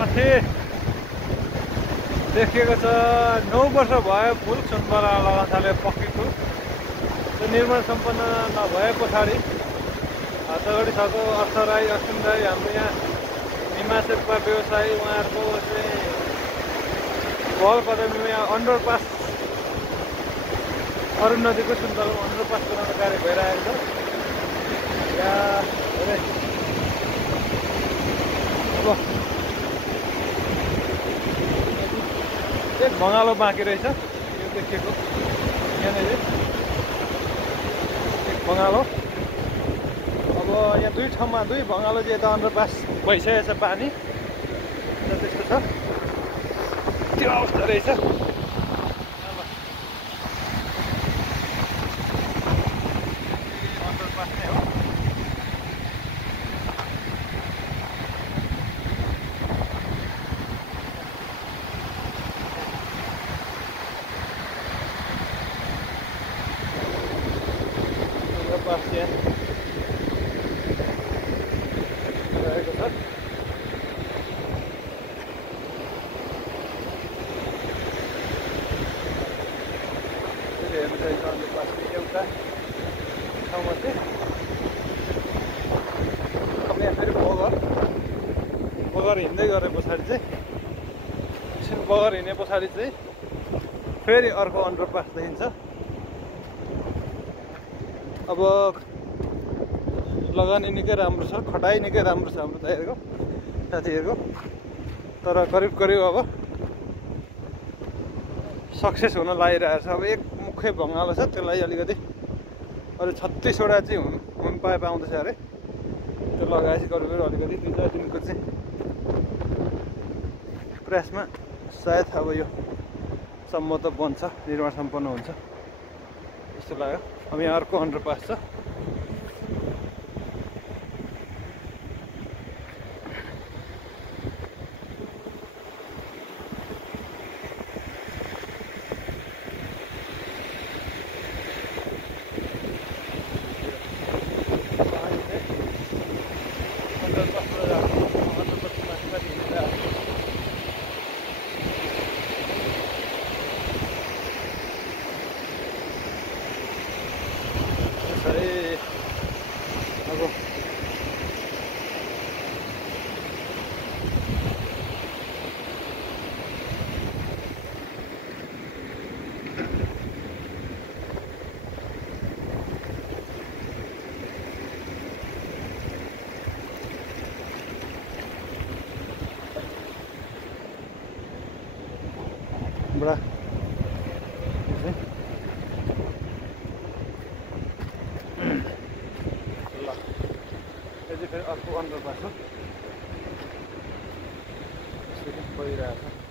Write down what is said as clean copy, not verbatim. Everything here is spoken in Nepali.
माथि देखिएको छ 9 वर्ष भयो फुल सुनबरा लगाउन थाले पक्की फुल। त्यो निर्माण सम्पन्न नभए पछाडि हातगढी छको अर्थ राई अश्विन राई हाम्रो यहाँ निमा शेर्पा व्यवसायी उहाँहरूको चाहिँ पहल कदमीमा यहाँ अन्डरपास अरुण नदीको सुन्तलामा अन्डरपास बनाउने कार्य भइरहेको छ। यहाँ धेरै अब एक भँगालो बाँकी रहेछ यो देखिएको यहाँनिर एक भँगालो। अब यहाँ दुई ठाउँमा दुई भँगालो चाहिँ यता अन्डरपास भइसकेको छ पानी त्यस्तो छ त्यो अवस्था रहेछ। अन्डरपास नै हो। पास यहाँ रहेको छ। एउटा ठाउँमा चाहिँ अब यहाँ फेरि बगर हिँड्दै गरे पछाडि चाहिँ एकछिन बगर हिँडे पछाडि चाहिँ फेरि अर्को अन्डरपास देखिन्छ। अब लगानी निकै राम्रो छ, खटाइ निकै राम्रो छ हाम्रो दाइहरूको साथीहरूको। तर करिब करिब अब सक्सेस हुन लागिरहेको छ। अब एक मुख्य भँगालो छ त्यसलाई अलिकति अरू 36 वटा चाहिँ हुन पाउँदैछ अरे। त्यो लगाएपछि करिब अलिकति 2-4 दिनको चाहिँ प्रयासमा सायद अब यो सम्म त बन्छ, निर्माण सम्पन्न हुन्छ जस्तो लाग्यो। अब यहाँ अर्को अन्डरपास छ। अब बडा फेरि अर्को अन्डरपास हो, यसरी गइरहेको छ।